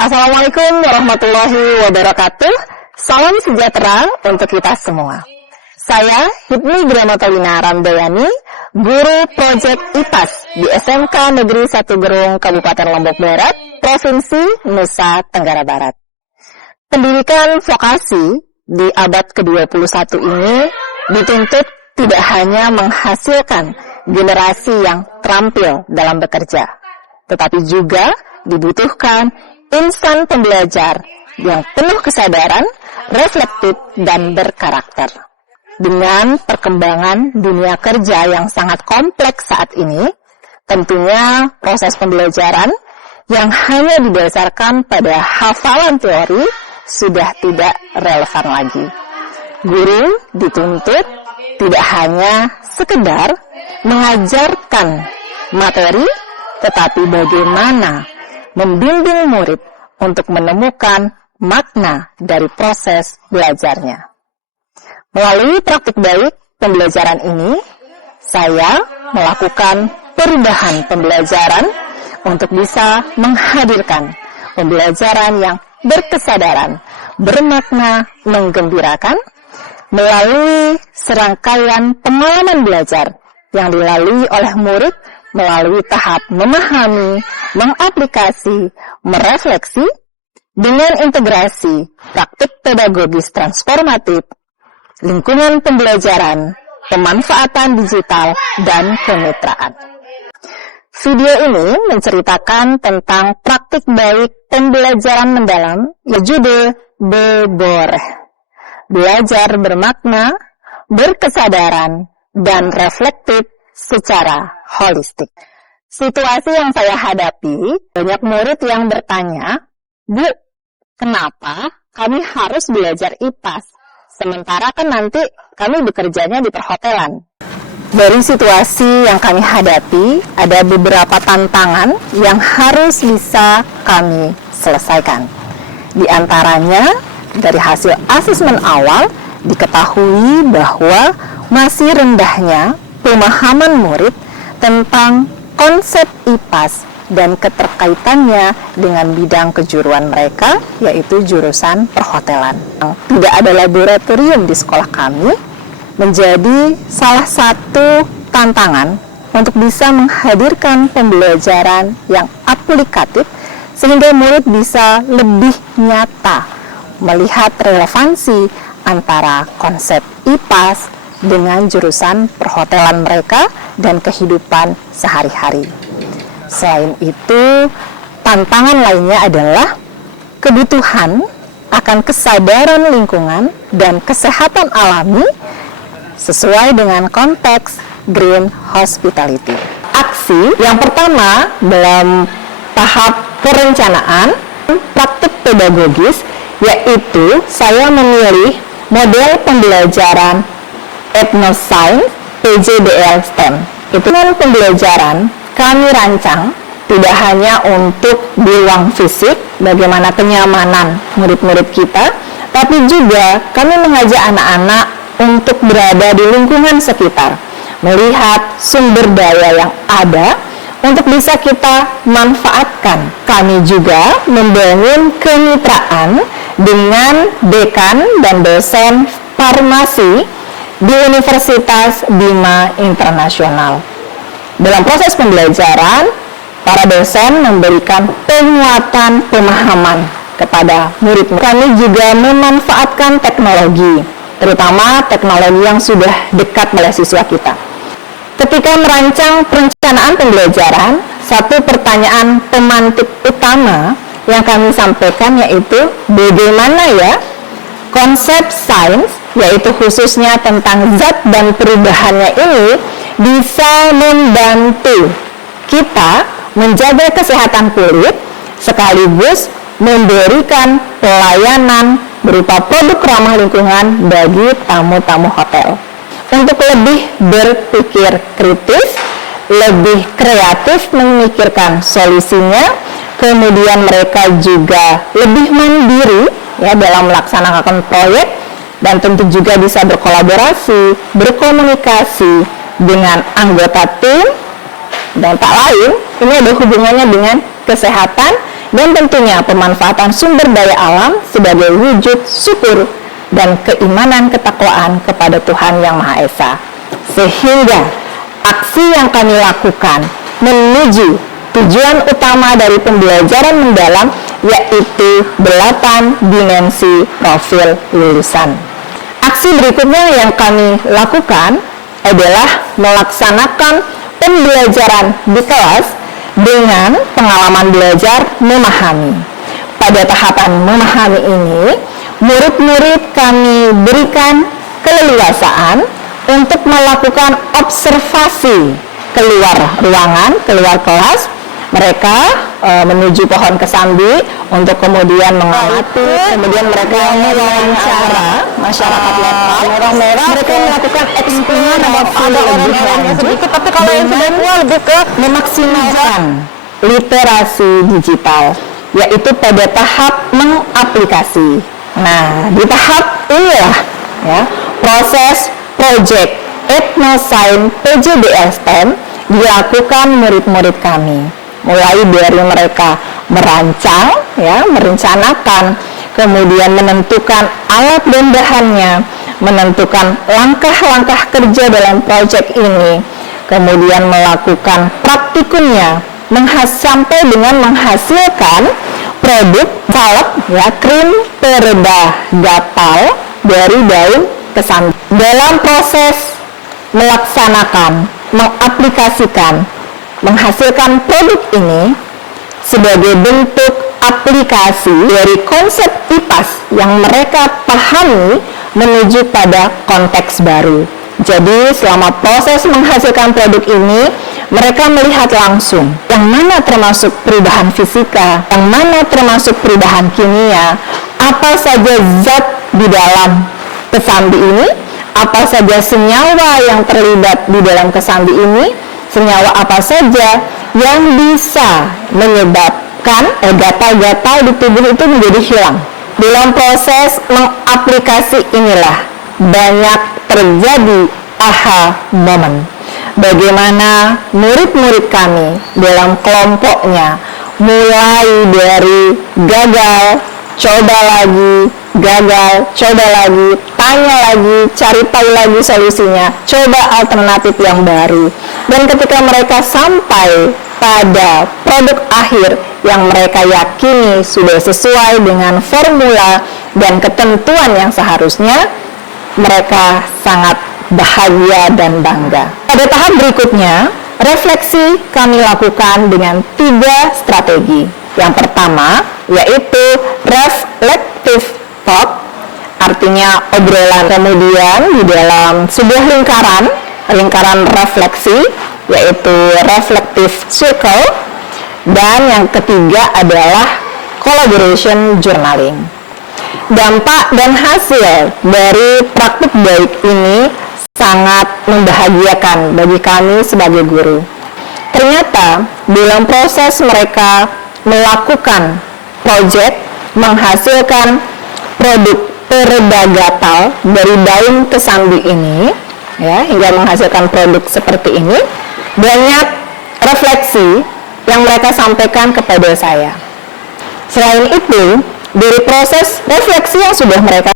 Assalamualaikum warahmatullahi wabarakatuh. Salam sejahtera untuk kita semua. Saya Hipni Gramatolina Ramdayani, guru proyek IPAS di SMK Negeri 1 Gerung, Kabupaten Lombok Barat, Provinsi Nusa Tenggara Barat. Pendidikan vokasi di abad ke-21 ini dituntut tidak hanya menghasilkan generasi yang terampil dalam bekerja, tetapi juga dibutuhkan insan pembelajar yang penuh kesadaran, reflektif, dan berkarakter. Dengan perkembangan dunia kerja yang sangat kompleks saat ini, tentunya proses pembelajaran yang hanya didasarkan pada hafalan teori sudah tidak relevan lagi. Guru dituntut tidak hanya sekedar mengajarkan materi, tetapi bagaimana membimbing murid untuk menemukan makna dari proses belajarnya. Melalui praktik baik pembelajaran ini, saya melakukan perubahan pembelajaran untuk bisa menghadirkan pembelajaran yang berkesadaran, bermakna, menggembirakan, melalui serangkaian pengalaman belajar yang dilalui oleh murid melalui tahap memahami, mengaplikasi, merefleksi, dengan integrasi praktik pedagogis transformatif, lingkungan pembelajaran, pemanfaatan digital, dan kemitraan. Video ini menceritakan tentang praktik baik pembelajaran mendalam, berjudul Beboreh. Belajar bermakna, berkesadaran, dan reflektif secara holistik. Situasi yang saya hadapi, banyak murid yang bertanya, "Bu, kenapa kami harus belajar IPAS? Sementara kan nanti kami bekerjanya di perhotelan." Dari situasi yang kami hadapi, ada beberapa tantangan yang harus bisa kami selesaikan. Di antaranya, dari hasil asesmen awal, diketahui bahwa masih rendahnya pemahaman murid tentang konsep IPAS dan keterkaitannya dengan bidang kejuruan mereka, yaitu jurusan perhotelan. Tidak ada laboratorium di sekolah kami, menjadi salah satu tantangan untuk bisa menghadirkan pembelajaran yang aplikatif sehingga murid bisa lebih nyata melihat relevansi antara konsep IPAS dengan jurusan perhotelan mereka dan kehidupan sehari-hari. Selain itu, tantangan lainnya adalah kebutuhan akan kesadaran lingkungan dan kesehatan alami sesuai dengan konteks Green Hospitality. Aksi yang pertama dalam tahap perencanaan praktik pedagogis, yaitu saya memilih model pembelajaran Ethnoscience PJDL STEM. Itu pembelajaran kami rancang tidak hanya untuk di ruang fisik, bagaimana kenyamanan murid-murid kita, tapi juga kami mengajak anak-anak untuk berada di lingkungan sekitar, melihat sumber daya yang ada untuk bisa kita manfaatkan. Kami juga membangun kemitraan dengan dekan dan dosen farmasi di Universitas Bima Internasional. Dalam proses pembelajaran, para dosen memberikan penguatan pemahaman kepada murid. Kami juga memanfaatkan teknologi, terutama teknologi yang sudah dekat pada siswa kita. Ketika merancang perencanaan pembelajaran, satu pertanyaan pemantik utama yang kami sampaikan yaitu bagaimana ya konsep sains, yaitu khususnya tentang zat dan perubahannya ini bisa membantu kita menjaga kesehatan kulit sekaligus memberikan pelayanan berupa produk ramah lingkungan bagi tamu-tamu hotel. Untuk lebih berpikir kritis, lebih kreatif memikirkan solusinya, kemudian mereka juga lebih mandiri ya dalam melaksanakan proyek dan tentu juga bisa berkolaborasi, berkomunikasi dengan anggota tim dan tak lain. Ini ada hubungannya dengan kesehatan dan tentunya pemanfaatan sumber daya alam sebagai wujud syukur dan keimanan ketakwaan kepada Tuhan Yang Maha Esa. Sehingga aksi yang kami lakukan menuju tujuan utama dari pembelajaran mendalam, yaitu 8 dimensi profil lulusan. Aksi berikutnya yang kami lakukan adalah melaksanakan pembelajaran di kelas dengan pengalaman belajar memahami. Pada tahapan memahami ini, murid-murid kami berikan keleluasaan untuk melakukan observasi keluar ruangan, keluar kelas. Mereka menuju pohon kesambi untuk kemudian mengamati, kemudian mereka mewawancara masyarakat lokal. Mereka melakukan eksplorasi lebih lanjut, tapi kalau yang sudah tua lebih ke memaksimalkan literasi digital, yaitu pada tahap mengaplikasi. Nah, di tahap inilah ya proses project Etnoscience PJBL STEM dilakukan murid-murid kami. Mulai dari mereka merancang, ya, merencanakan, kemudian menentukan alat dan bahannya, menentukan langkah-langkah kerja dalam proyek ini, kemudian melakukan praktikumnya, sampai dengan menghasilkan produk salep, ya, krim pereda gatal dari daun kesambi. Dalam proses melaksanakan, mengaplikasikan, menghasilkan produk ini sebagai bentuk aplikasi dari konsep IPAS yang mereka pahami menuju pada konteks baru. Jadi selama proses menghasilkan produk ini, mereka melihat langsung yang mana termasuk perubahan fisika, yang mana termasuk perubahan kimia, apa saja zat di dalam kesambi ini, apa saja senyawa yang terlibat di dalam kesambi ini, senyawa apa saja yang bisa menyebabkan gatal-gatal di tubuh itu menjadi hilang. Dalam proses mengaplikasi inilah banyak terjadi aha moment. Bagaimana murid-murid kami dalam kelompoknya mulai dari gagal, coba lagi, gagal, coba lagi, tanya lagi, cari tahu lagi solusinya, coba alternatif yang baru. Dan ketika mereka sampai pada produk akhir yang mereka yakini sudah sesuai dengan formula dan ketentuan yang seharusnya, mereka sangat bahagia dan bangga. Pada tahap berikutnya, refleksi kami lakukan dengan 3 strategi. Yang pertama yaitu reflective talk, artinya obrolan, kemudian di dalam sebuah lingkaran refleksi, yaitu reflective circle, dan yang ketiga adalah collaboration journaling. Dampak dan hasil dari praktik baik ini sangat membahagiakan bagi kami sebagai guru. Ternyata dalam proses mereka melakukan proyek menghasilkan produk pereda gatal dari daun kesambi ini, ya, hingga menghasilkan produk seperti ini, banyak refleksi yang mereka sampaikan kepada saya. Selain itu, dari proses refleksi yang sudah mereka